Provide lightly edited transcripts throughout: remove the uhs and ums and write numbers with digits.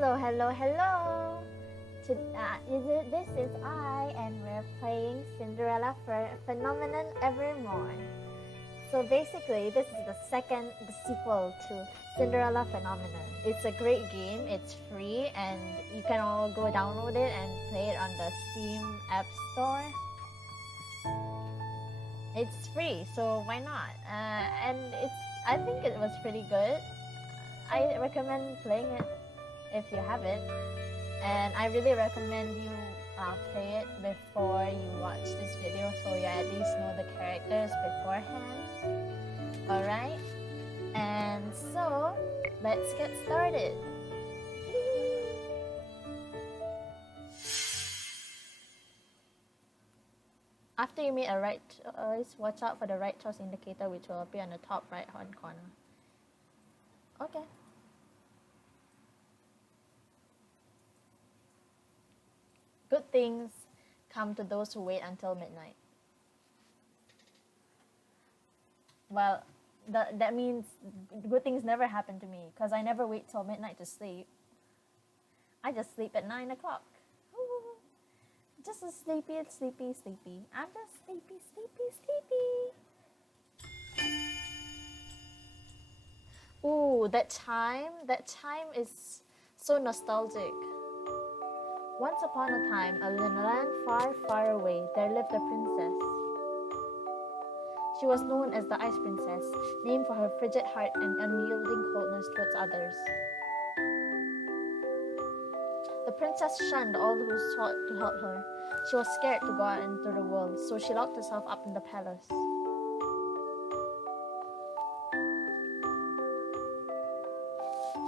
Hello. This is I, and we're playing Cinderella Phenomenon Evermore. So basically, this is the sequel to Cinderella Phenomenon. It's a great game. It's free, and you can all go download it and play it on the Steam App Store. It's free, so why not? I think it was pretty good. I recommend playing it if you haven't, and I really recommend you play it before you watch this video, so you at least know the characters beforehand. Alright, and so let's get started. After you make a right choice, watch out for the right choice indicator, which will appear on the top right hand corner. Okay. Good things come to those who wait until midnight. Well, that means good things never happen to me, because I never wait till midnight to sleep. I just sleep at 9 o'clock. Just a sleepy. I'm just sleepy. Ooh, that chime is so nostalgic. Once upon a time, in a land far, far away, there lived a princess. She was known as the Ice Princess, named for her frigid heart and unyielding coldness towards others. The princess shunned all who sought to help her. She was scared to go out into the world, so she locked herself up in the palace.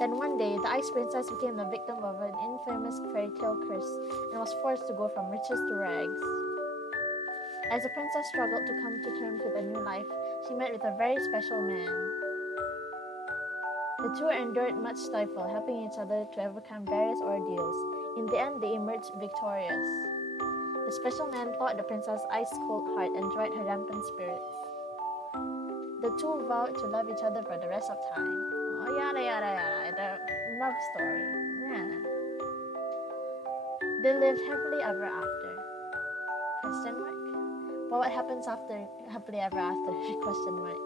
Then one day, the Ice Princess became the victim of an infamous fairy tale curse and was forced to go from riches to rags. As the princess struggled to come to terms with a new life, she met with a very special man. The two endured much stifle, helping each other to overcome various ordeals. In the end, they emerged victorious. The special man taught the princess ice-cold heart and dried her rampant spirits. The two vowed to love each other for the rest of time. Oh, yada. The love story. Yeah. They lived happily ever after. Question mark? Well, what happens after happily ever after? Question mark.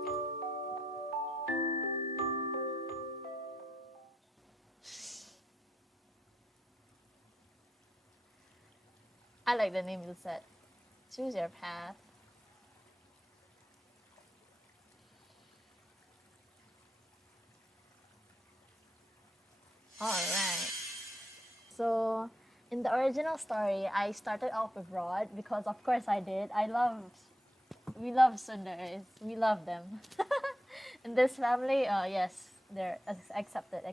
I like the name you said. Choose your path. Alright. So, in the original story, I started off with Rod because of course I did. We love Sundars. We love them. In this family, yes, they're accepted.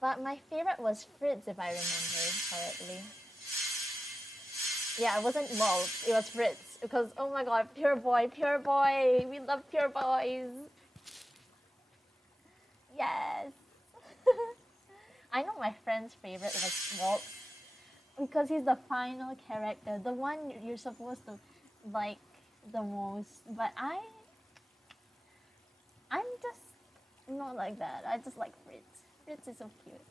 But my favorite was Fritz, if I remember correctly. Yeah, it wasn't Walt, it was Fritz. Because, oh my god, pure boy. We love pure boys. Yes. I know my friend's favorite was Walt because he's the final character, the one you're supposed to like the most. But I'm just not like that. I just like Fritz. Fritz is so cute.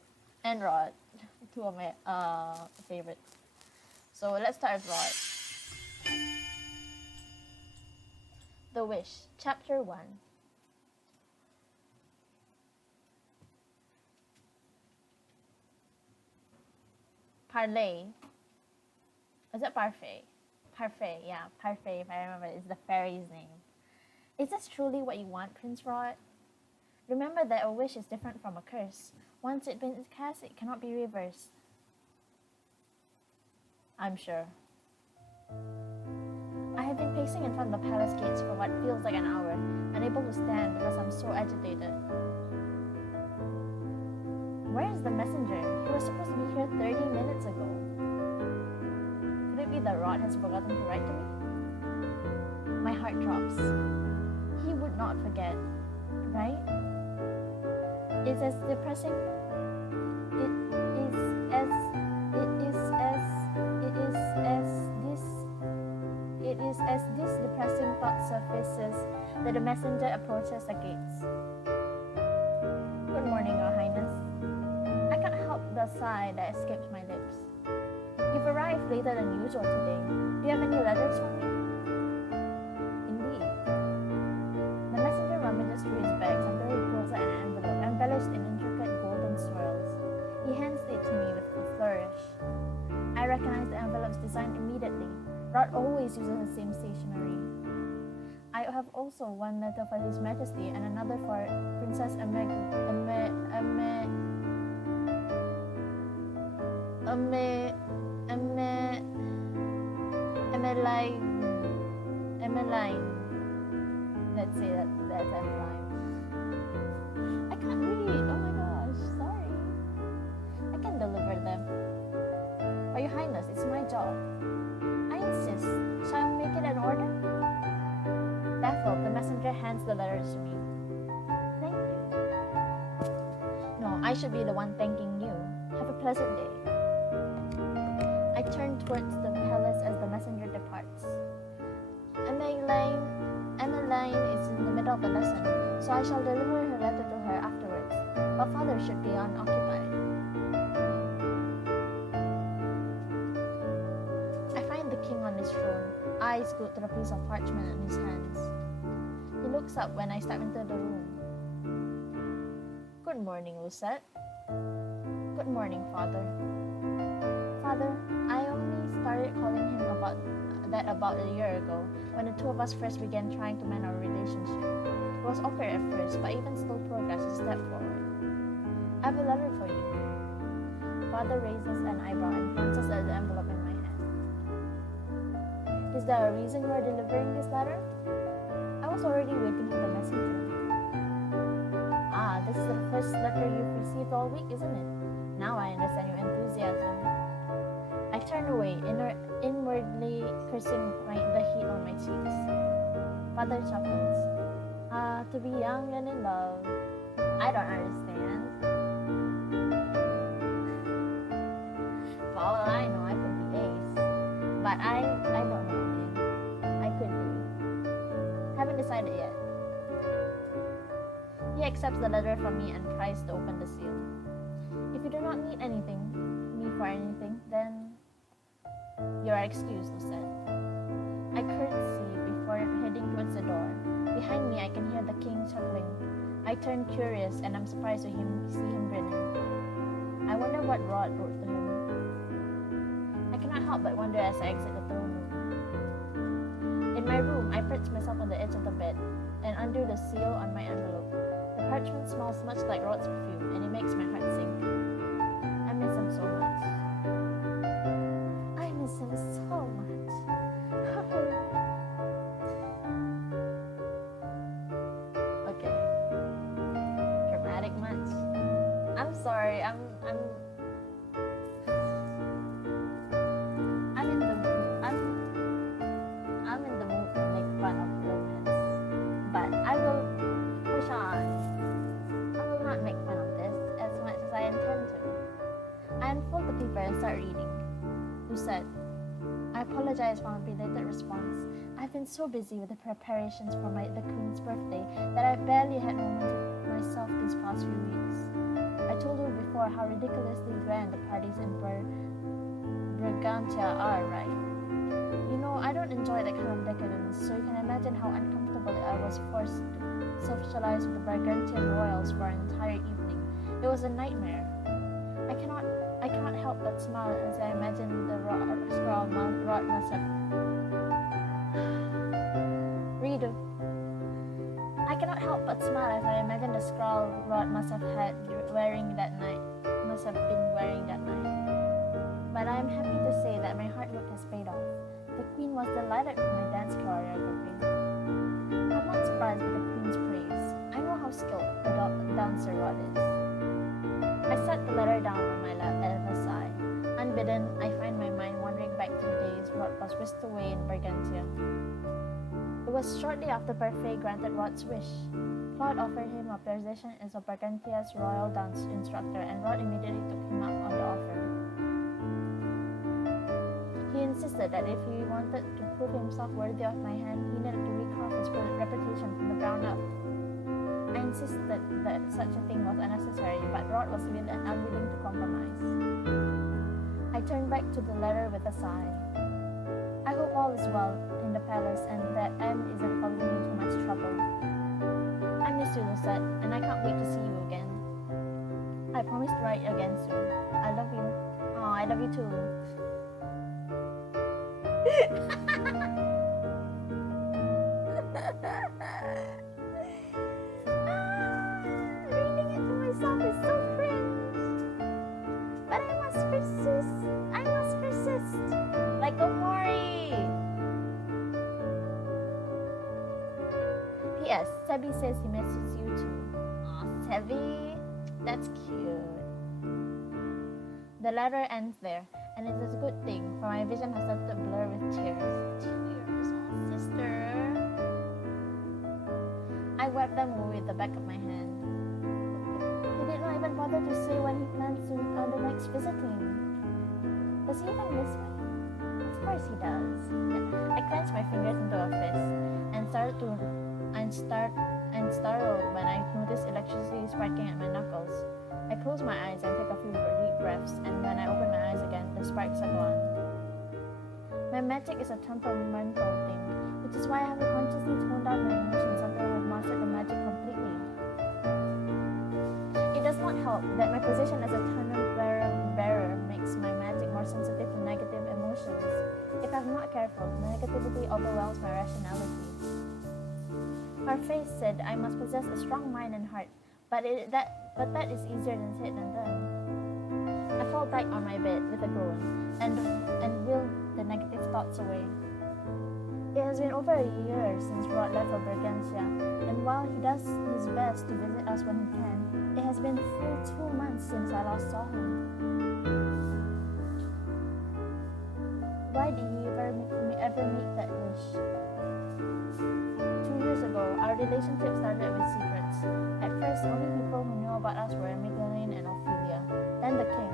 And Rod, two of my favorites. So let's start with Rod. The Wish, Chapter 1. Parley. Was it Parfait? Parfait, yeah. Parfait, if I remember, is the fairy's name. Is this truly what you want, Prince Rod? Remember that a wish is different from a curse. Once it's been cast, it cannot be reversed. I'm sure. I have been pacing in front of the palace gates for what feels like an hour, unable to stand because I'm so agitated. Where is the messenger? He was supposed to be here 30 minutes ago. Could it be that Rod has forgotten to write to me? My heart drops. He would not forget, right? It's as depressing. It is as this depressing thought surfaces that the messenger approaches the gates. Good morning, Your Highness. sigh that escaped my lips. You've arrived later than usual today. Do you have any letters for me? Indeed. The messenger rummages through his bags until he pulls out an envelope embellished in intricate golden swirls. He hands it to me with a flourish. I recognize the envelope's design immediately. Rod always uses the same stationery. I have also one letter for His Majesty and another for Princess Emmeline. Let's say that's Emmeline. I can't read. Oh my gosh, sorry. I can deliver them. Oh, Your Highness, it's my job. I insist. Shall I make it an order? Baffled, the messenger hands the letters to me. Thank you. No, I should be the one thanking you. Have a pleasant day. I turn towards the palace as the messenger departs. Emmeline is in the middle of the lesson, so I shall deliver her letter to her afterwards. But father should be unoccupied. I find the king on his throne, eyes glued to the piece of parchment in his hands. He looks up when I step into the room. Good morning, Lucette. Good morning, father. Father, I only started calling him about a year ago, when the two of us first began trying to mend our relationship. It was awkward at first, but even slow progress is a step forward. I have a letter for you. Father raises an eyebrow and points at the envelope in my hand. Is there a reason you are delivering this letter? I was already waiting for the messenger. Ah, this is the first letter you've received all week, isn't it? Now I understand your enthusiasm. I turn away, inwardly cursing the heat on my cheeks. Father chuckles. To be young and in love. I don't understand. For all I know, I could be ace. But I don't know, man. I could be. Haven't decided yet. He accepts the letter from me and tries to open the seal. If you do not need me for anything, then you are excused, Lucette. I curtsy before heading towards the door. Behind me, I can hear the king chuckling. I turn curious and I'm surprised to see him grinning. I wonder what Rod wrote to him. I cannot help but wonder as I exit the throne room. In my room, I perch myself on the edge of the bed and undo the seal on my envelope. The parchment smells much like Rod's perfume and it makes my heart sink. I miss him so much. I miss him so much. Okay. Dramatic much? I'm sorry. I'm in the mood to make fun of romance, but I will push on. I will not make fun of this as much as I intend to. I unfold the paper and start reading. Lucette, I apologize for my belated response. I've been so busy with the preparations for the Queen's birthday that I've barely had moment to myself these past few weeks. I told you before how ridiculously grand the parties in Brigantia are, right? You know, I don't enjoy that kind of decadence, so you can imagine how uncomfortable I was forced to socialize with the Brigantian royals for an entire evening. It was a nightmare. I cannot help but smile as I imagine the scrawl Rod must have. Redo. I cannot help but smile as I imagine the scrawl Rod must have been wearing that night. But I am happy to say that my hard work has paid off. The Queen was delighted with my dance choreography. I'm not surprised with the Queen's praise. I know how skilled a dancer Rod is. I set the letter down on my lap at a sigh. Unbidden, I find my mind wandering back to the days Rod was whisked away in Brigantia. It was shortly after Parfait granted Rod's wish. Claude offered him a position as a Brigantia's royal dance instructor, and Rod immediately took him up on the offer. He insisted that if he wanted to prove himself worthy of my hand, he needed to recraft his reputation from the ground up. I insisted that such a thing was unnecessary, but Rod was unwilling to compromise. I turn back to the letter with a sigh. I hope all is well in the palace and that M isn't causing you too much trouble. I miss you, Lucette, and I can't wait to see you again. I promise to write again soon. I love you. Oh, I love you too. Reading it to myself is so cringe. But I must persist. I must persist. Like Omori. P.S. Sebi says he misses you too. Aw, Sebi. That's cute. The letter ends there, and it is a good thing, for my vision has started to blur with tears. Tears, oh sister. I wiped them away with the back of my hand. He did not even bother to say when he plans to the next visiting. Does he even miss me? Of course he does. I clenched my fingers into a fist and startled when I noticed electricity sparking at my knuckles. I close my eyes and take a few deep breaths, and when I open my eyes again, the sparks are gone. My magic is a temperamental thing, which is why I have to consciously tone down my emotions until I have mastered the magic completely. It does not help that my position as a bearer makes my magic more sensitive to negative emotions. If I'm not careful, negativity overwhelms my rationality. Our face said I must possess a strong mind and heart, but that is easier said than done. I fall back on my bed with a groan and will the negative thoughts away. It has been over a year since Rod left for Bergensia, and while he does his best to visit us when he can, it has been full 2 months since I last saw him. Why did he ever make that wish? 2 years ago, our relationship started with secrets. At first, only people who knew about us were Magdalene and Ophelia, then the king.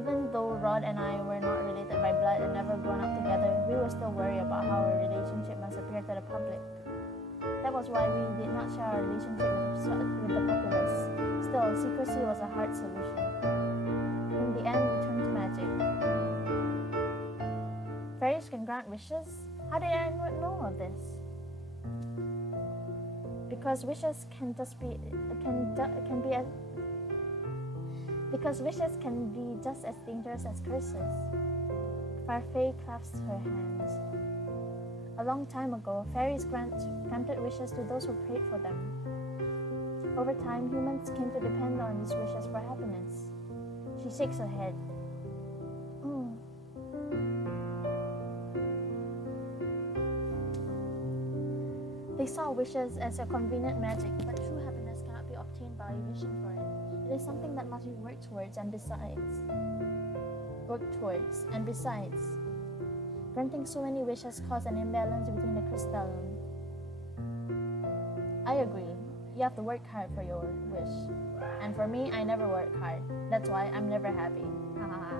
Even though Rod and I were not related by blood and never grown up together, we were still worried about how our relationship must appear to the public. That was why we did not share our relationship with the populace. Still, secrecy was a hard solution. In the end, we turned to magic. Fairies can grant wishes? How did I not know of this? Because wishes can be just as dangerous as curses. Farfay clasped her hands. A long time ago, fairies granted wishes to those who prayed for them. Over time, humans came to depend on these wishes for happiness. She shakes her head. They saw wishes as a convenient magic, but true happiness cannot be obtained by wishing for it. It is something that must be worked towards, and besides, granting so many wishes caused an imbalance between the crystallum. I agree. You have to work hard for your wish. And for me, I never work hard. That's why I'm never happy. Ha ha ha.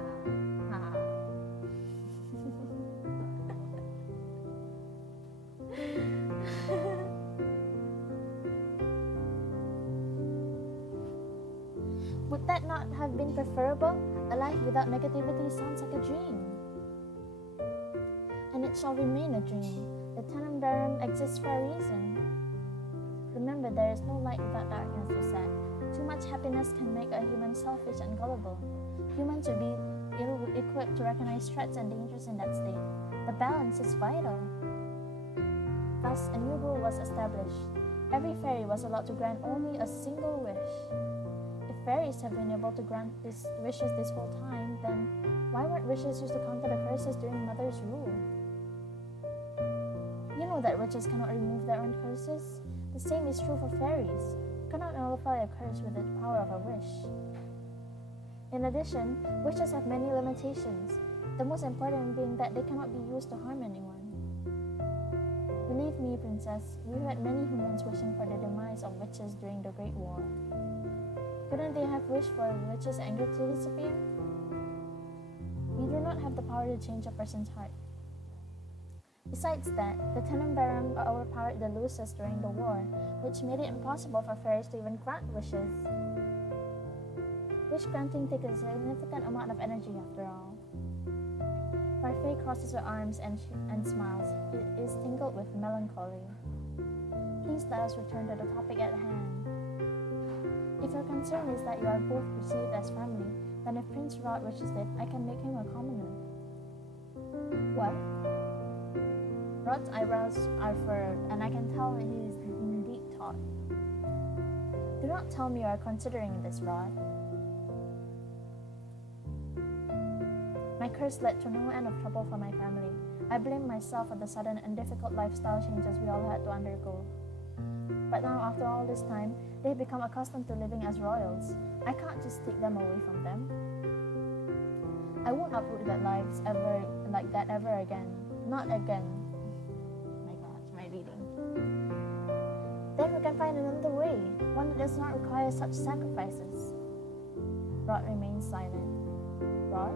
Would that not have been preferable? A life without negativity sounds like a dream. And it shall remain a dream. The Tenenbaum exists for a reason. Remember, there is no light without darkness, Lucette. Too much happiness can make a human selfish and gullible. Humans would be ill-equipped to recognize threats and dangers in that state. The balance is vital. Thus, a new rule was established. Every fairy was allowed to grant only a single wish. If fairies have been able to grant these wishes this whole time, then why weren't wishes used to counter the curses during Mother's rule? You know that witches cannot remove their own curses. The same is true for fairies. You cannot nullify a curse with the power of a wish. In addition, wishes have many limitations, the most important being that they cannot be used to harm anyone. Believe me, Princess, we had many humans wishing for the demise of witches during the Great War. Couldn't they have wished for a witch's anger to disappear? We do not have the power to change a person's heart. Besides that, the Tenenbaum overpowered the Luces during the war, which made it impossible for fairies to even grant wishes. Wish granting takes a significant amount of energy after all. Parfait crosses her arms and smiles. It is tingled with melancholy. Please let us return to the topic at hand. If your concern is that you are both perceived as family, then if Prince Rod wishes it, I can make him a commoner. What? Rod's eyebrows are furrowed, and I can tell he is in deep thought. Do not tell me you are considering this, Rod. My curse led to no end of trouble for my family. I blame myself for the sudden and difficult lifestyle changes we all had to undergo. But now, after all this time, they've become accustomed to living as royals. I can't just take them away from them. I won't uproot their lives ever like that ever again. Not again. My God, my reading. Then we can find another way, one that does not require such sacrifices. Rod remains silent. Rod?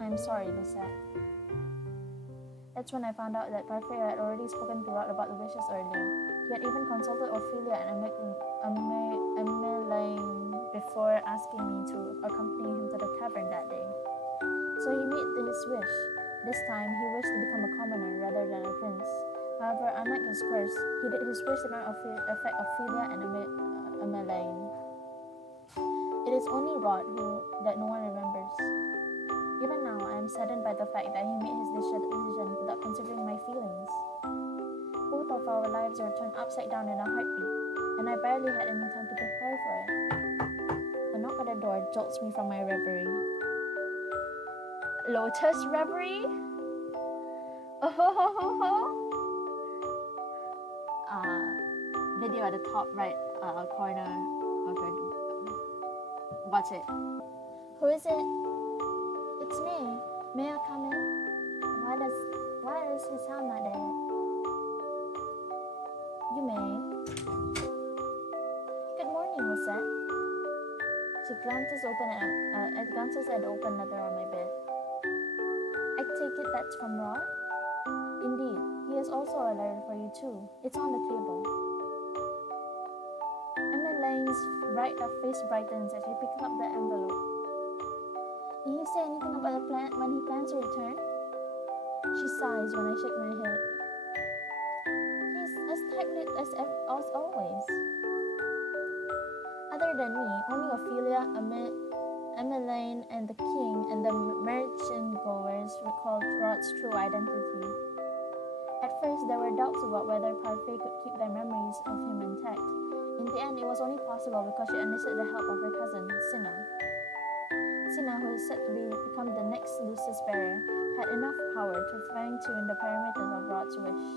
I'm sorry, Lucette. That's when I found out that Parfait had already spoken to Rod about the wishes earlier. He had even consulted Ophelia and Emmeline before asking me to accompany him to the tavern that day. So he made his wish. This time, he wished to become a commoner rather than a prince. However, unlike his curse, his wish did not affect Ophelia and Emmeline. It is only Rod that no one remembers. Even now, I am saddened by the fact that he made his decision without considering my feelings. Both of our lives were turned upside down in a heartbeat, and I barely had any time to prepare for it. A knock at the door jolts me from my reverie. Lotus reverie? Oh ho ho ho ho! Video at the top right corner. Okay. Watch it. Who is it? It's me. May I come in? Why does he sound like that? You may. Good morning, Lucette. She glances at the open letter on my bed. I take it that's from Rod? Indeed, he has also a letter for you too. It's on the table. Emmeline's face brightens as she picks up the envelope. Did he say anything about when he plans to return? She sighs when I shake my head. He's as tight-lipped as always. Other than me, only Ophelia, Emmeline, and the king and the merchant-goers recalled Rod's true identity. At first, there were doubts about whether Parfait could keep their memories of him intact. In the end, it was only possible because she enlisted the help of her cousin, Cinna. Cinna, who is said to become the next Lucis bearer, had enough power to fine-tune the parameters of Rod's wish.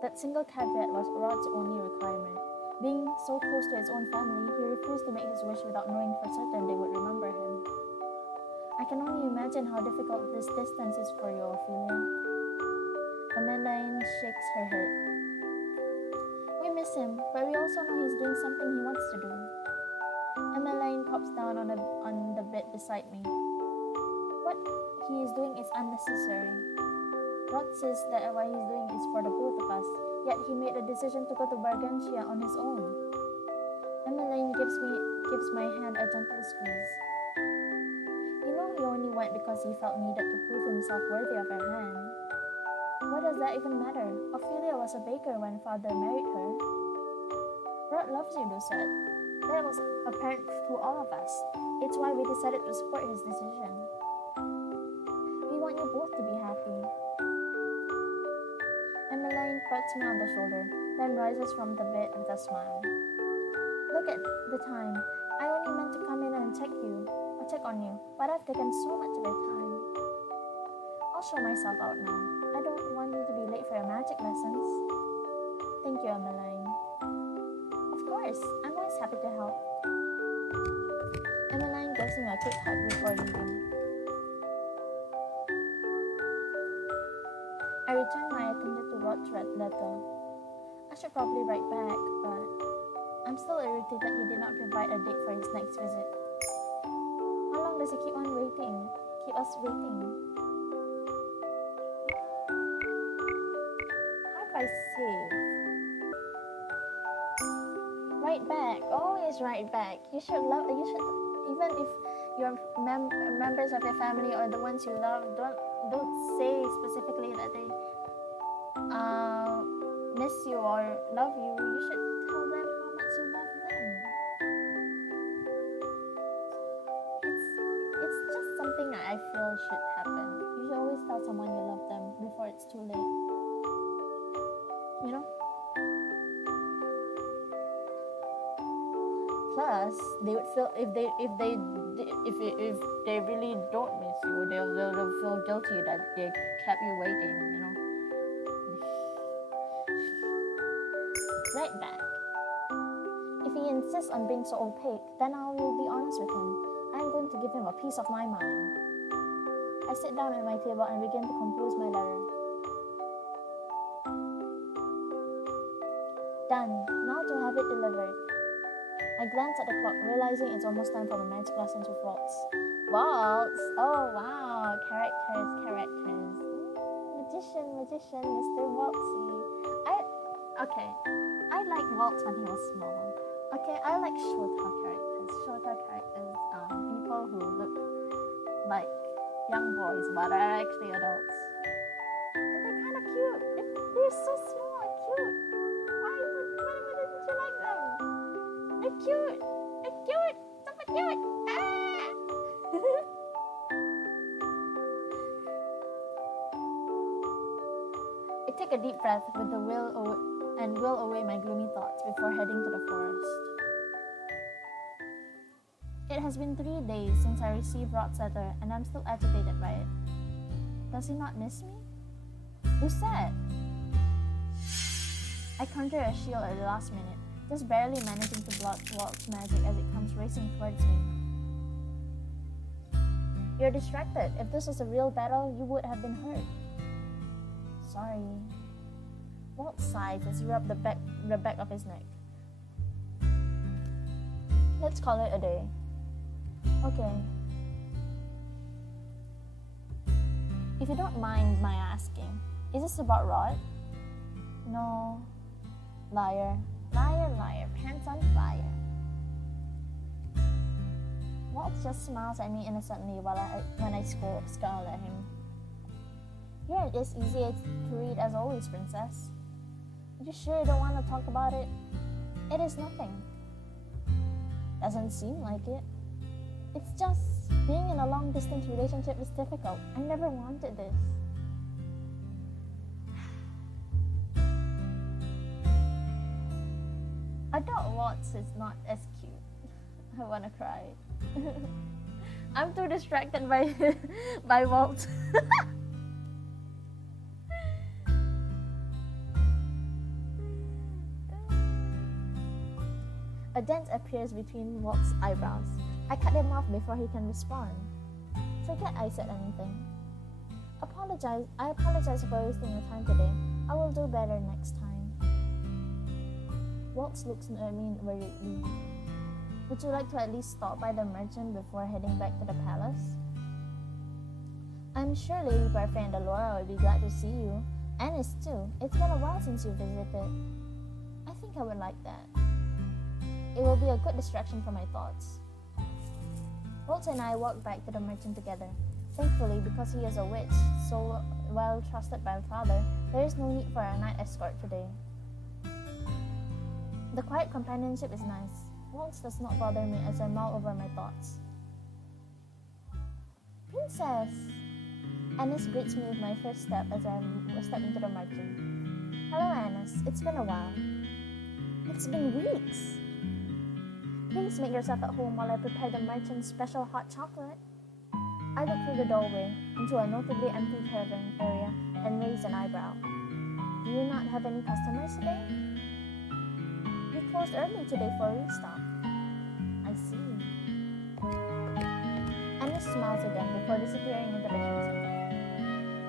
That single caveat was Rod's only requirement. Being so close to his own family, he refused to make his wish without knowing for certain they would remember him. I can only imagine how difficult this distance is for you, Ophelia. Emmeline shakes her head. We miss him, but we also know he's doing something he wants to do. Emmeline pops down on the bed beside me. What he is doing is unnecessary. Rod says that what he's doing is for the both of us, yet he made the decision to go to Bargantia on his own. Emmeline gives my hand a gentle squeeze. You know he only went because he felt needed to prove himself worthy of her hand. What does that even matter? Ophelia was a baker when father married her. Rod loves you, Lucette. That was apparent to all of us. It's why we decided to support his decision. We want you both to be happy. Emmeline pats me on the shoulder, then rises from the bed with a smile. Look at the time. I only meant to come in and check on you, but I've taken so much of your time. I'll show myself out now. I don't want you to be late for your magic lessons. Thank you, Emmeline. Of course, I'm always happy to help. Emmeline gives me a quick hug before leaving. I return my attention to Rod's red letter. I should probably write back, but I'm still irritated he did not provide a date for his next visit. How long does he keep us waiting? How do I save? Right back. Always right back. You should love. You should, even if your members of your family or the ones you love don't say specifically that they miss you or love you. You should tell them how much you love them. It's just something that I feel should happen. You should always tell someone you love them before it's too late. You know. Plus, they would feel if they really don't miss you, they'll feel guilty that they kept you waiting. You know. Right back. If he insists on being so opaque, then I will be honest with him. I am going to give him a piece of my mind. I sit down at my table and begin to compose my letter. Done. Now to have it delivered. I glance at the clock, realizing it's almost time for my magic lessons with Waltz. Waltz? Oh wow, characters. Magician, Mr. Waltzy. I liked Waltz when he was small. Okay, I like Shota characters. People who look like young boys but are actually adults. And they're kind of cute. They're so small and cute. Why didn't you like them? They're cute. Super cute. I take a deep breath with the will away my gloomy thoughts before heading to the forest. It has been 3 days since I received Rod's letter, and I'm still agitated by it. Does he not miss me? Who said? I conjure a shield at the last minute, just barely managing to block Walt's magic as it comes racing towards me. You're distracted. If this was a real battle, you would have been hurt. Sorry. Walt sighs as he rubbed the back of his neck. Let's call it a day. Okay. If you don't mind my asking, is this about Rod? No. Liar, pants on fire. Walt just smiles at me innocently when I scowl at him. You're as easy to read as always, princess. You sure you don't want to talk about it? It is nothing. Doesn't seem like it. It's just being in a long-distance relationship is difficult. I never wanted this. Adult Watts is not as cute. I want to cry. I'm too distracted by Walt. A dent appears between Walt's eyebrows. I cut him off before he can respond. Forget I said anything. I apologize for wasting your time today. I will do better next time. Waltz looks at me worriedly. Would you like to at least stop by the merchant before heading back to the palace? I'm sure Lady Parfait and Delora will be glad to see you. Anis too. It's been a while since you visited. I think I would like that. It will be a good distraction from my thoughts. Waltz and I walked back to the merchant together. Thankfully, because he is a witch, so well trusted by my father, there is no need for a night escort today. The quiet companionship is nice. Waltz does not bother me as I mull over my thoughts. Princess! Anis greets me with my first step as I step into the merchant. Hello, Anis. It's been a while. It's been weeks. Please make yourself at home while I prepare the merchant's special hot chocolate. I look through the doorway into a notably empty caravan area and raise an eyebrow. Do you not have any customers today? We closed early today for a restock. I see. Anis smiles again before disappearing into the kitchen.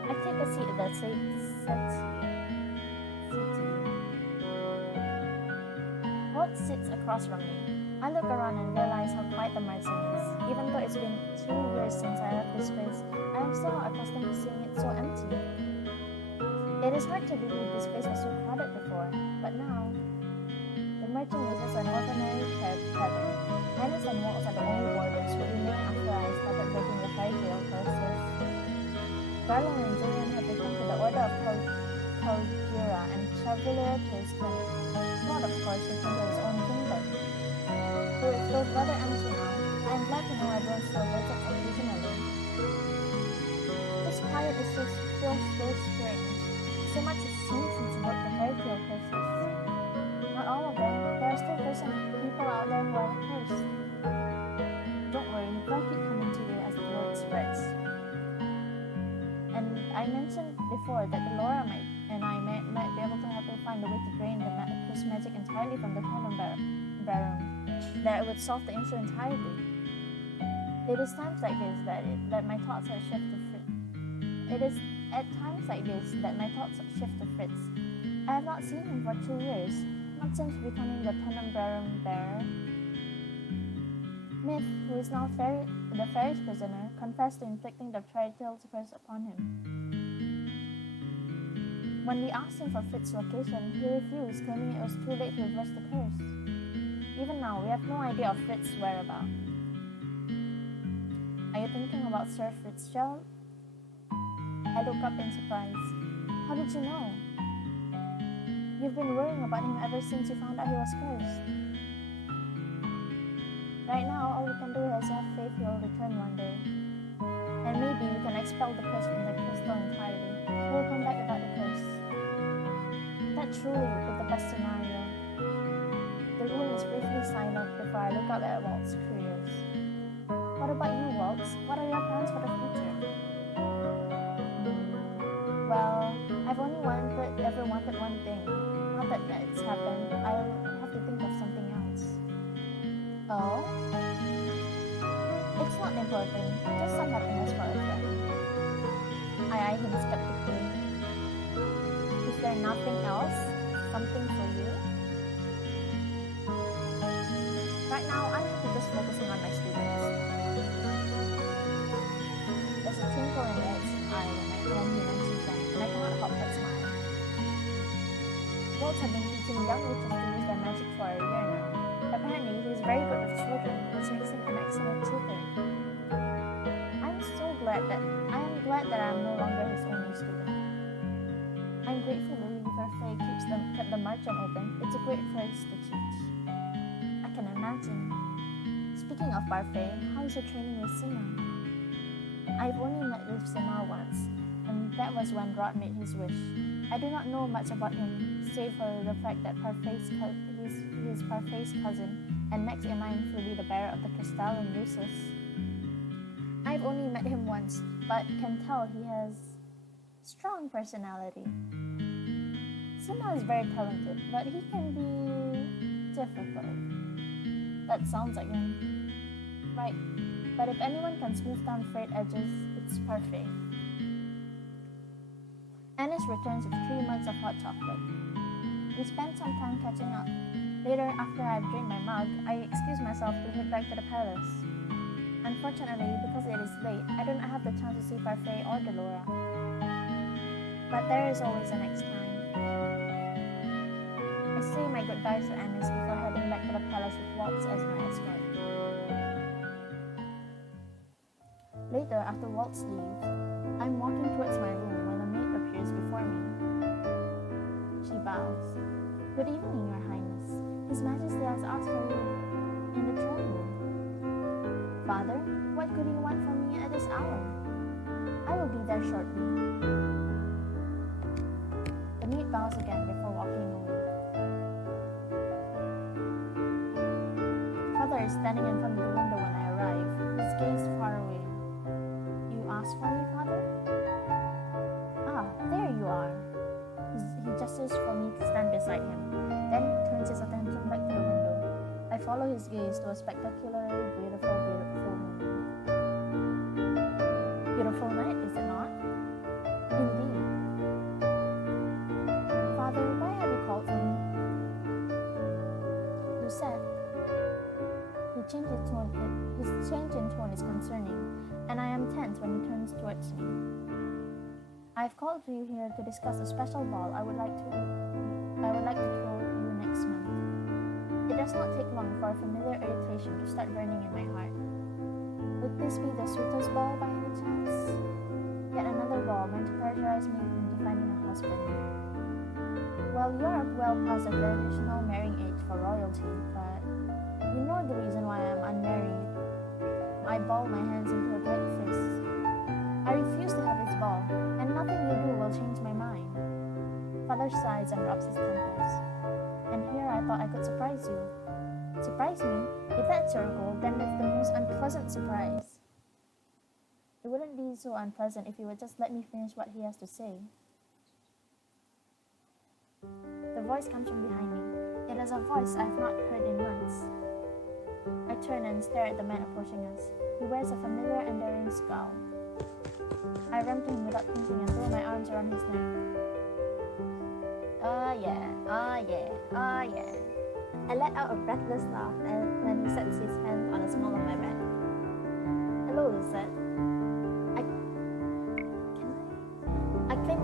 I take a seat at the settee. Walt sits across from me. I look around and realize how quiet the merchant is. Even though it's been 2 years since I left this place, I am still not accustomed to seeing it so empty. It is hard to believe this place was so crowded before, but now, the merchant uses an ordinary pattern. Tennis and waltz are the only borders which remain after I started breaking the fairy tale curses. Garland and Julian have become to the order of Caldera, and Chevalier to his clinic. Claude, of course, returned to his own kingdom. Though it feels rather empty now, I am glad to know everyone still visits occasionally. This quiet is just feels so strange. So much has changed since you broke the fairy tale curses. Not all of them. There are still people out there who are cursed. Don't worry, they'll keep coming to you as the word spreads. And I mentioned before that Laura and I might be able to help you find a way to drain the cursed magic entirely from the Quantum Baron. That it would solve the issue entirely. It is times like this that my thoughts are shift to Fritz. It is at times like this that my thoughts shift to Fritz. I have not seen him for 2 years, not since becoming the Tenebrarum bearer. Myth, who is now the fairy's prisoner, confessed to inflicting the fairy tale's curse upon him. When we asked him for Fritz's location, he refused, claiming it was too late to reverse the curse. Even now, we have no idea of Fritz's whereabouts. Are you thinking about Sir Fitzgerald? I look up in surprise. How did you know? You've been worrying about him ever since you found out he was cursed. Right now, all we can do is have faith he will return one day. And maybe we can expel the curse from the crystal entirely. He will come back without the curse. That truly is the best scenario. The room is briefly silent before I look up at Walt's curious. What about you, Waltz? What are your plans for the future? Well, I've only ever wanted one thing. Now that it's happened, I'll have to think of something else. Oh? It's not important, just some happiness for a friend. I eye him skeptically. Is there nothing else? Something for you? Right now, I'm just focusing on my students. There's a twinkle in Walt's eye when he mentions them, and I cannot help but smile. Walt has been teaching young witches to use their magic for a year now. Apparently, he is very good with children, which makes him an excellent tutor. I am glad that I am no longer his only student. I'm grateful that Weaver Faye kept the merchant open. It's a great place to teach. I can imagine. Speaking of Parfait, how is your training with Sima? I've only met with Sima once, and that was when Rod made his wish. I do not know much about him, save for the fact that he is Parfait's cousin, and next in line will be the bearer of the Crystalline Lucis. I've only met him once, but can tell he has strong personality. Sima is very talented, but he can be difficult. That sounds like him. Right, but if anyone can smooth down frayed edges, it's Parfait. Annis returns with 3 mugs of hot chocolate. We spend some time catching up. Later, after I've drained my mug, I excuse myself to head back to the palace. Unfortunately, because it is late, I do not have the chance to see Parfait or Delora. But there is always a next time. I say my goodbyes to Annis before heading back to the palace with Waltz as my escort. Later, after Waltz leaves, I'm walking towards my room when a maid appears before me. She bows. Good evening, Your Highness. His Majesty has asked for you in the throne room. Father, what could you want from me at this hour? I will be there shortly. The maid bows again before walking away. Father is standing in front of the window when I arrive, his gaze far away. You asked for me, Father? Ah, there you are. He gestures for me to stand beside him, then turns his attention back to the window. I follow his gaze to a spectacularly beautiful moon. Beautiful night, is it not? Indeed. Father, why have you called for me? You said. His change in tone is concerning, and I am tense when he turns towards me. I have called you here to discuss a special ball I would like to throw you next month. It does not take long for a familiar irritation to start burning in my heart. Would this be the suitor's ball by any chance? Yet another ball meant to pressurize me into finding a husband. Well, you're well past the traditional marrying age for royalty, but you know the reason why I'm unmarried. I ball my hands into a tight fist. I refuse to have his ball, and nothing you do will change my mind. Father sighs and rubs his temples. And here I thought I could surprise you. Surprise me? If that's your goal, then it's the most unpleasant surprise. It wouldn't be so unpleasant if you would just let me finish what he has to say. The voice comes from behind me. It is a voice I have not heard in months. I turn and stare at the man approaching us. He wears a familiar and daring scowl. I run to him without thinking and throw my arms around his neck. Yeah. I let out a breathless laugh when he sets his hand on the small of my back. Hello, he said. I cling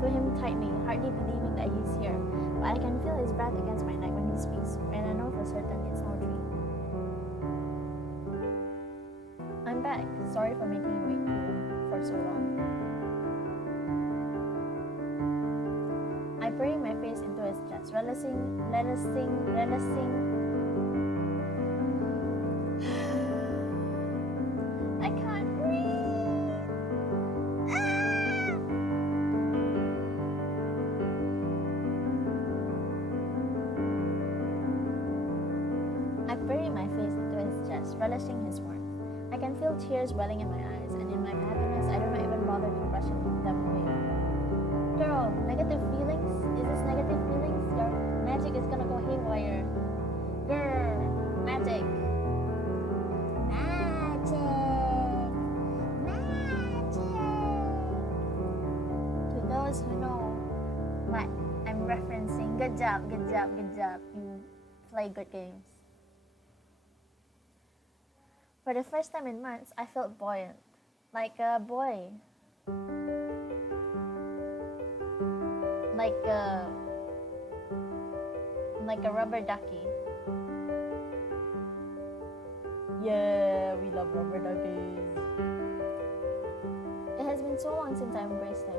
to him tightly, hardly believing that he's here, but I can feel his breath against my neck when he speaks, and I know for certain it's no dream. I'm back. Sorry for making you wait for so long. I bury my face into his chest, relishing. I can't breathe. I bury my face into his chest, relishing his warmth. I can feel tears welling in my eyes, and in my happiness, I do not even bother to brush them away. Girl, negative feelings? Is this negative feelings? Your magic is gonna go haywire. Girl, magic. To those who know what I'm referencing, good job. You play good games. For the first time in months, I felt buoyant, like a boy. Like a rubber ducky. Yeah, we love rubber duckies. It has been so long since I embraced him.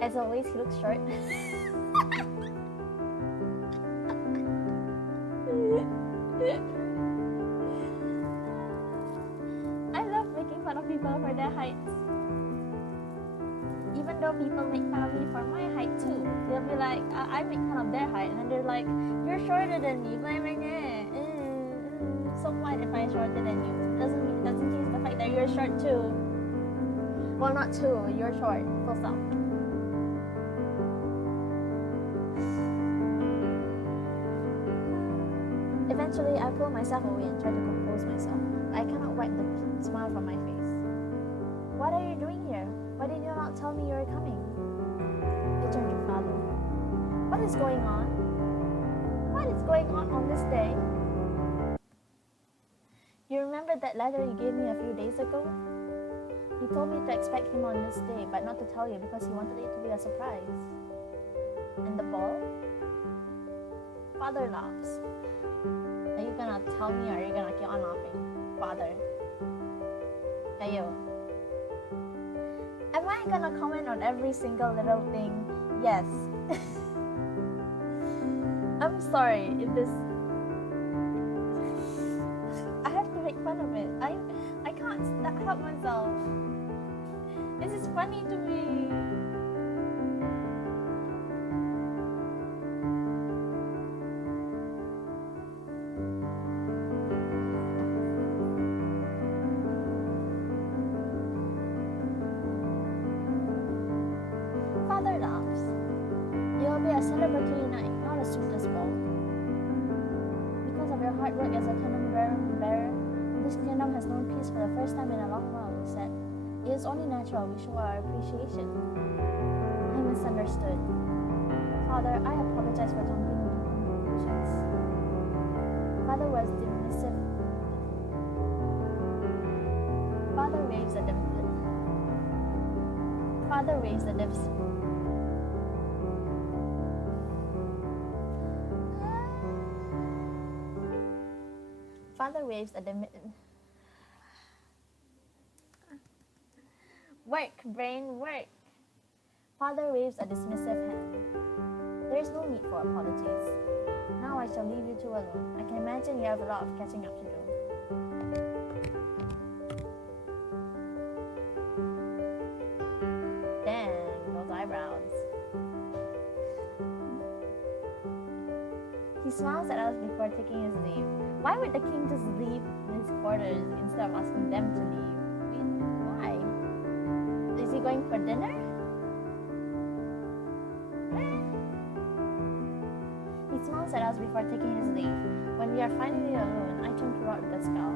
As always, he looks short. I love making fun of people for their heights. Even though people make fun of me for my height too. They'll be like, I make fun of their height, and then they're like, you're shorter than me. So what if I'm shorter than you? Doesn't change the fact that you're short too. Well, not too. You're short. Full stop. Eventually, I pull myself away and try to compose myself. I cannot wipe the smile from my face. What are you doing here? Why did you not tell me you were coming? I turned to Father. What is going on? What is going on this day? You remember that letter you gave me a few days ago? He told me to expect him on this day, but not to tell you because he wanted it to be a surprise. And the ball? Father laughs. Are you gonna tell me or are you gonna keep on laughing? Father. Ayo. Am I gonna comment on every single little thing? Yes. I'm sorry if this... I have to make fun of it. I can't help myself. This is funny to me. Father laughs. It will be a celebratory night, not a suitor's ball. Because of your hard work as a kingdom bearer, this kingdom has known peace for the first time in a long while, he said. It is only natural we show our appreciation. I misunderstood. Father, I apologize for jumping into conclusions. Father was dismissive. Father raised the dips. Father waves a Work, brain, work. Father waves a dismissive hand. There is no need for apologies. Now I shall leave you two alone. I can imagine you have a lot of catching up to do. Dang, those eyebrows. He smiles at us before taking his leave. Why would the king just leave his quarters instead of asking them to leave? Why? Is he going for dinner? He smiles at us before taking his leave. When we are finally alone, I turn to Rod with a scowl.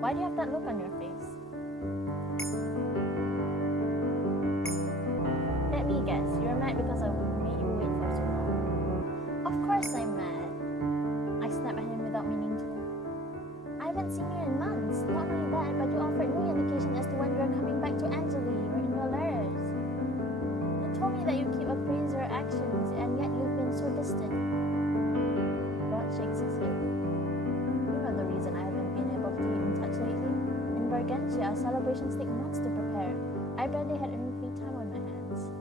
Why do you have that look on your face? Let me guess, you're mad because I made you wait for so long. Of course I'm mad. I snap at him without meaning to. I haven't seen you in months. Not only that, but you offered no indication as to when you are coming back to Angeli or in your letters. You told me that you keep appraise your actions, and yet you've been so distant. Rod shakes his head. You know the reason I haven't been able to keep in touch lately? In Bargentia, celebrations take months to prepare. I barely had any free time on my hands.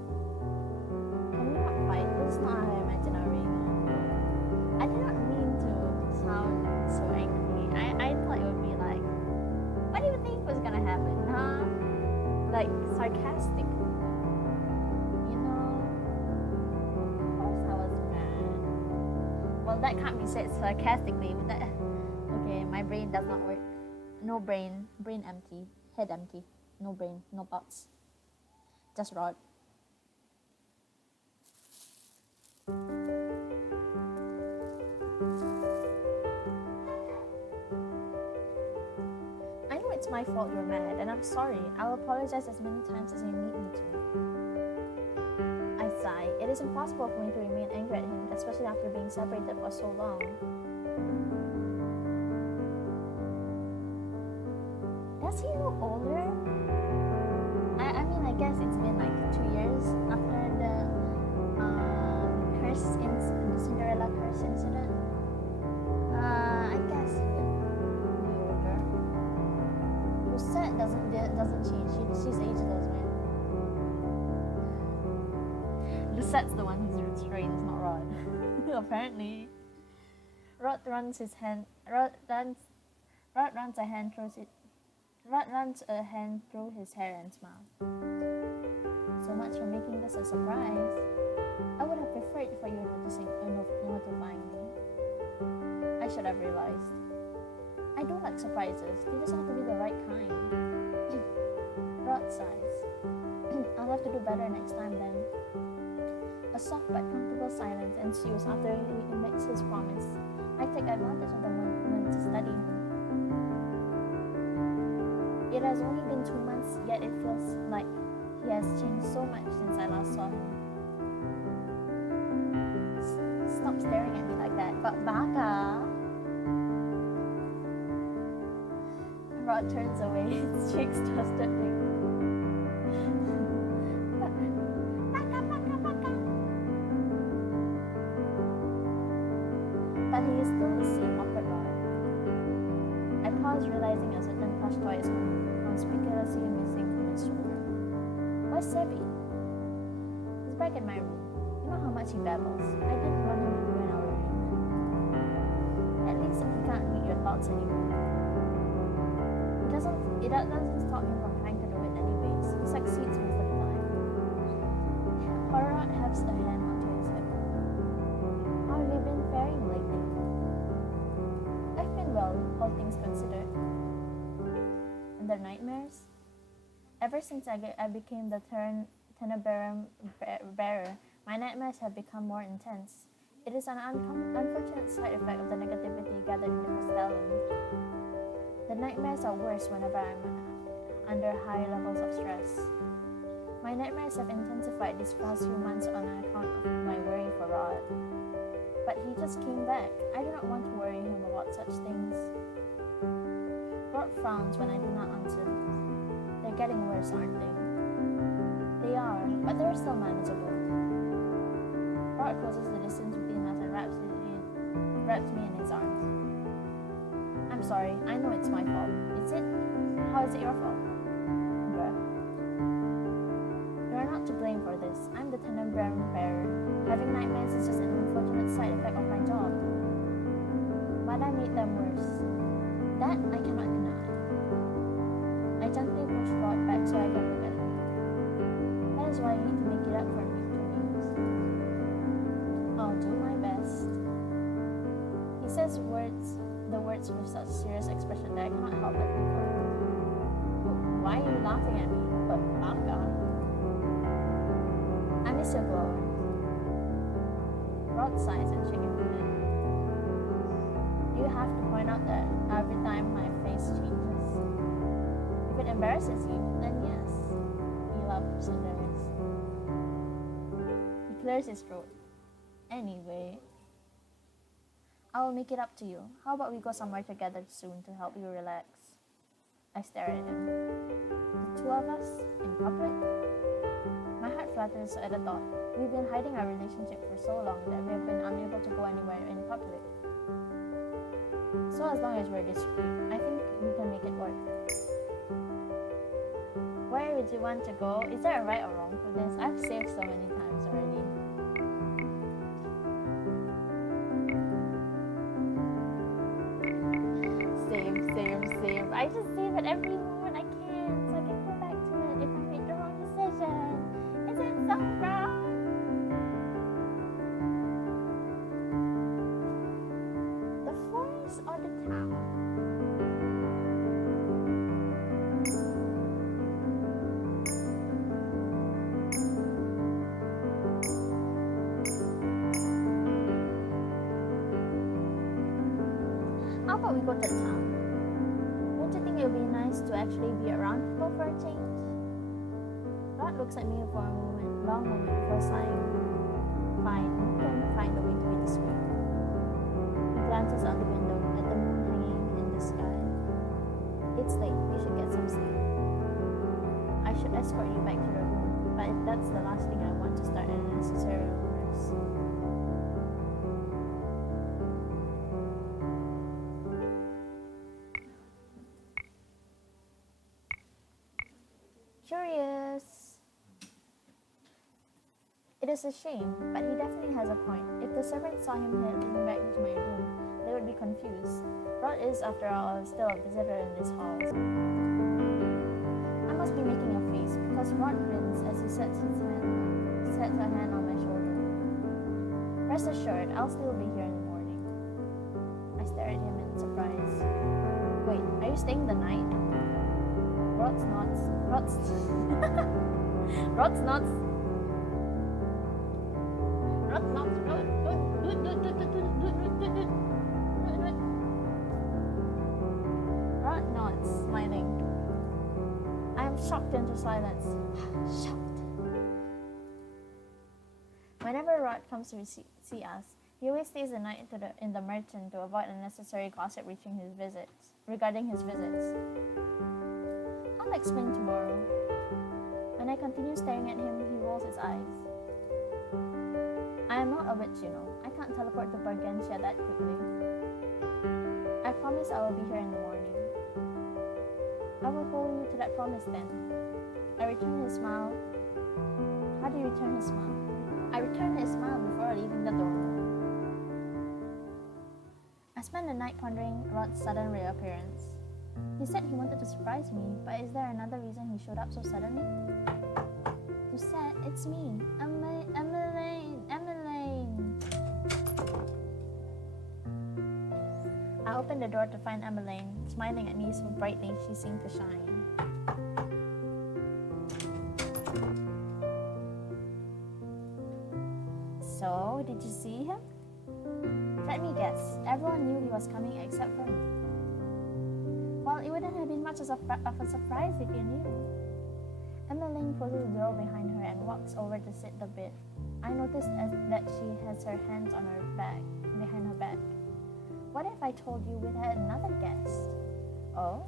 Can we not fight? This is not how I imagine our reunion. I did not mean to sound so angry. I thought it would be like, what do you think was gonna happen, huh? Like, sarcastic. You know? Of course I was mad. Well, that can't be said sarcastically. But that, okay, my brain does not work. No brain. Brain empty. Head empty. No brain. No thoughts. Just Rod. I know it's my fault you're mad, and I'm sorry. I'll apologize as many times as you need me to. I sigh. It is impossible for me to remain angry at him, especially after being separated for so long. Does he look older? I mean, I guess it's been like 2 years after the the Cinderella curse incident. I guess he would be older. Rosette doesn't change. She's ageless, man. Rosette's the one who's straight, it's not Rod. Apparently. Rod runs a hand through his hair and smiles. So much for making this a surprise. I would have preferred for you notifying me. I should have realized. I do like surprises. They just have to be the right kind. Rod sighs. I'll have to do better next time then. A soft but comfortable silence ensues after he makes his promise. I take advantage of the moment to study him. It has only been 2 months, yet it feels like he has changed so much since I last saw him. Stop staring at me like that, but baka! Rod turns away, his cheeks twisted. But he is still the same awkward Rod. I pause, realizing a certain plush toy is conspicuously missing from his shoulder. Where's Sebi? He's back in my room. You know how much he babbles. I didn't want him to ruin our reunion. At least he can't read your thoughts anymore. It doesn't stop him from trying to do it anyways. He succeeds most of the time. Horror hefts a hand onto his hip. How have you been faring lately? I've been well, all things considered. And their nightmares? Ever since I became the Tenebrarum bearer, my nightmares have become more intense. It is an unfortunate side effect of the negativity gathered in the crystallum. The nightmares are worse whenever I'm under high levels of stress. My nightmares have intensified these past few months on account of my worry for Rod. But he just came back. I do not want to worry him about such things. Rod frowns when I do not answer. They're getting worse, aren't they? They are, but they're still manageable. Rod closes the distance between us and wraps me in his arms. I'm sorry, I know it's my fault. Is it? How is it your fault? Bruh. You are not to blame for this. I'm the tenant bearer. Having nightmares is just an unfortunate side effect of my job. But I made them worse. That I cannot deny. I gently pushed Rod back so I can look at him. That is why you need to make it up for me, please. I'll do my best. He says the words with such serious expression that I cannot help but why are you laughing at me? But I'm gone. I miss your blower. Rod sighs and shakes his head. You have to point out that every time my face changes. If it embarrasses you, then yes. You love Cinderella. He clears his throat. Anyway, I will make it up to you. How about we go somewhere together soon to help you relax? I stare at him. The two of us in public? My heart flutters at the thought. We've been hiding our relationship for so long that we have been unable to go anywhere in public. So as long as we're discreet, I think we can make it work. Where would you want to go? Is there a right or wrong for this? I've saved so many times already. Save. I just save it every moment I can so I can go back to it if I make the wrong decision. Is it so wrong? The forest or the town? How about we go to the town? Don't you think it would be nice to actually be around people for a change? Rod looks at me for a long moment before sighing. Fine, we can find a way to be discreet. He glances out the window at the moon hanging in the sky. It's late, we should get some sleep. I should escort you back to your room, but if that's the last thing I want to start an unnecessary rumors. Curious. It is a shame, but he definitely has a point. If the servants saw him heading back into my room, they would be confused. Rod is, after all, still a visitor in this hall. I must be making a face, because Rod grins as he sets a hand on my shoulder. Rest assured, I'll still be here in the morning. I stare at him in surprise. Wait, are you staying the night? Rod nods. Rod nods, smiling. I am shocked into silence. Shocked. Whenever Rod comes to see us, he always stays the night in the merchant to avoid unnecessary gossip regarding his visits. I'll explain tomorrow. When I continue staring at him, he rolls his eyes. I am not a witch, you know. I can't teleport to Bargentia that quickly. I promise I will be here in the morning. I will hold you to that promise then. I return his smile. How do you return his smile? I return his smile before leaving the door. I spent the night pondering Rod's sudden reappearance. He said he wanted to surprise me, but is there another reason he showed up so suddenly? To set, it's me, Emmeline. I opened the door to find Emmeline, smiling at me so brightly she seemed to shine. So, did you see him? Let me guess, everyone knew he was coming except for me. Well, it wouldn't have been much of a surprise if you knew. Emmeline closes the door behind her and walks over to sit the bed. I noticed that she has her hands on her back, behind her back. What if I told you we had another guest? Oh?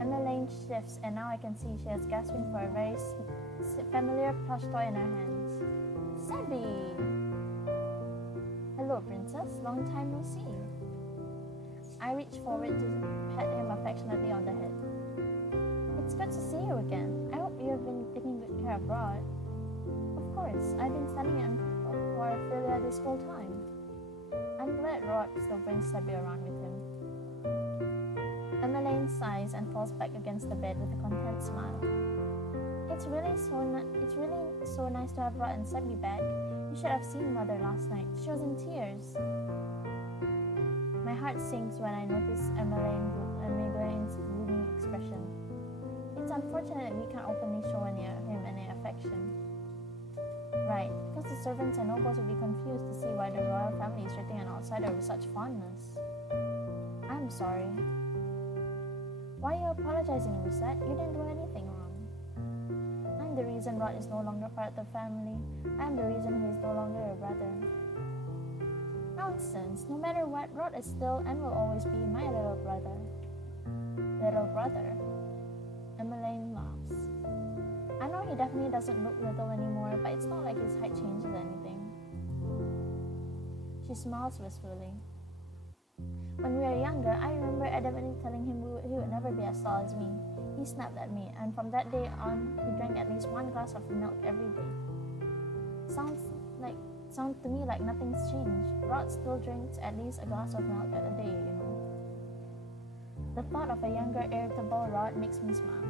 Emmeline shifts and now I can see she is gasping for a very familiar plush toy in her hands. Sebby! Hello, princess. Long time no see. I reached forward to pat him affectionately on the head. It's good to see you again. I hope you have been taking good care of Rod. Of course, I've been studying for Ophelia this whole time. I'm glad Rod still brings Sebby around with him. Emmeline sighs and falls back against the bed with a content smile. It's really so nice to have Rod and Sebby back. You should have seen Mother last night. She was in tears. My heart sinks when I notice Emmeline's gloomy expression. It's unfortunate that we can't openly show him any affection. Right, because the servants and nobles would be confused to see why the royal family is treating an outsider with such fondness. I'm sorry. Why are you apologizing, Lucette? You didn't do anything wrong. I'm the reason Rod is no longer part of the family. I'm the reason he is no longer a brother. Nonsense. No matter what, Rod is still and will always be my little brother. Little brother. Emmeline laughs. I know he definitely doesn't look little anymore, but it's not like his height changes anything. She smiles wistfully. When we were younger, I remember adamantly telling him he would never be as tall as me. He snapped at me, and from that day on, he drank at least 1 glass of milk every day. Sounds to me like nothing's changed. Rod still drinks at least a glass of milk a day, you know. The thought of a younger, irritable Rod makes me smile.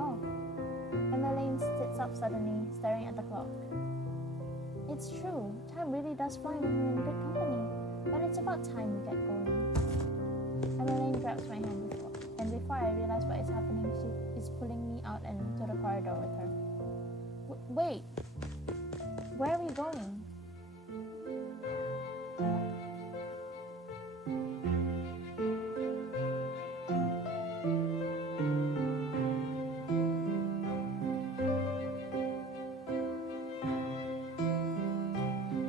Oh, Emmeline sits up suddenly, staring at the clock. It's true, time really does fly when you're in good company, but it's about time we get going. Emmeline grabs my hand before I realize what is happening, she is pulling me out and into the corridor with her. Wait! Where are we going?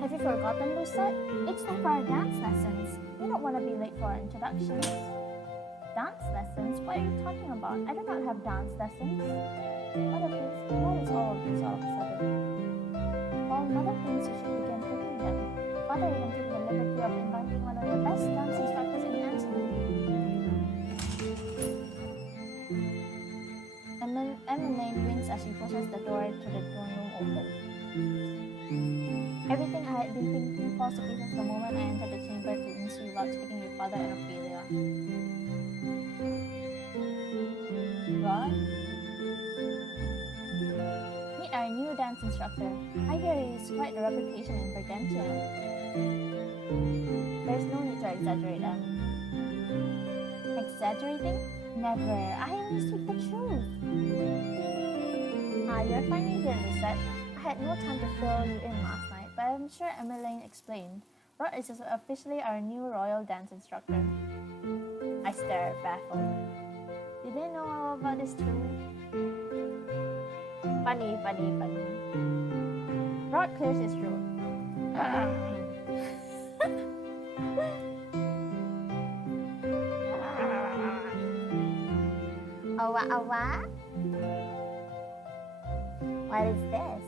Have you forgotten, Lucette? It's time for our dance lessons. We don't want to be late for our introductions. Dance lessons? What are you talking about? I do not have dance lessons. What is all of this all of a sudden? Well, Mother thinks you should begin taking them. Father even took the liberty of inviting one of the best dance instructors in Amsterdam. Emmeline winks as she pushes the door to the drawing room open. Everything I had been thinking falls to pieces the moment I entered the chamber to ensue loud speaking with Father and Ophelia. Rod? Meet our new dance instructor. I hear he is quite a reputation in Brigantia. There's no need to exaggerate, Exaggerating? Never. I only speak the truth. You're finally here, Lucette. I had no time to fill you in last night, but I'm sure Emmeline explained. Rod is officially our new royal dance instructor. I stare, baffled. Did they know all about this too? Funny. Rod clears his throat. What? What is this?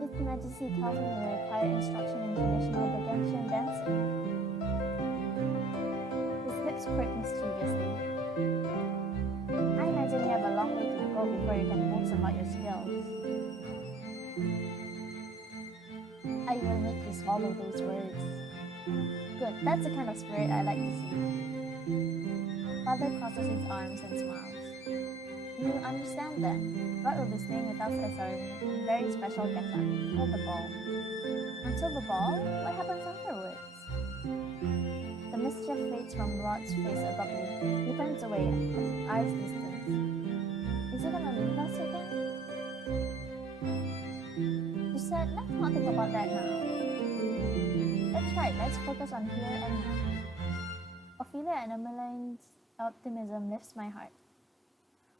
His Majesty tells me we require instruction in traditional Brigantian dancing. His lips quirk mischievously. I imagine you have a long way to go before you can boast about your skills. I will make you swallow those words. Good, that's the kind of spirit I like to see. Father crosses his arms and smiles. You understand then. Rod will be staying with us as our very special guest until the ball. Until the ball? What happens afterwards? The mischief fades from Rod's face abruptly. He turns away, his eyes distant. Is he gonna leave us again? You said, let's not think about that now. That's right, let's focus on here and now. Ophelia and Emmeline's optimism lifts my heart.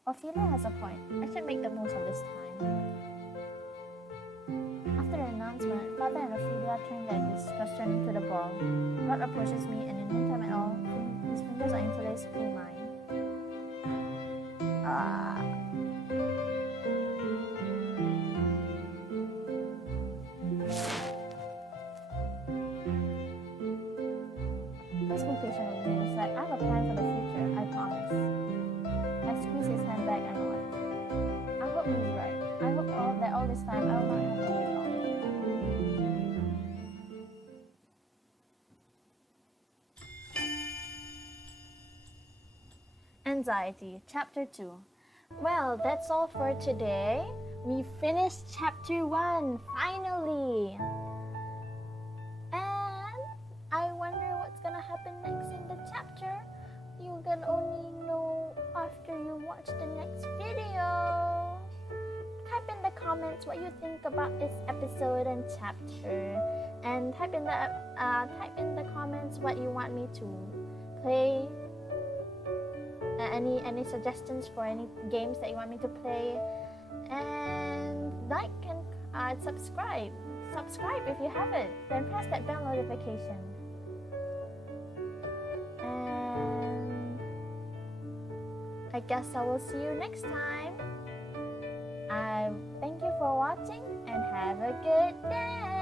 Ophelia has a point. I should make the most of this time. After the announcement, Father and Ophelia turn their discussion to the ball. Rod approaches me, and in no time at all, his fingers are interlaced through mine. Please be patient Anxiety, Chapter 2. Well, that's all for today. We finished Chapter 1, finally! And I wonder what's gonna happen next in the chapter. You can only know after you watch the next video. Type in the comments what you think about this episode and chapter, and type in the comments what you want me to play. Any suggestions for any games that you want me to play, and like and subscribe. Subscribe if you haven't. Then press that bell notification. And I guess I will see you next time. I thank you for watching and have a good day.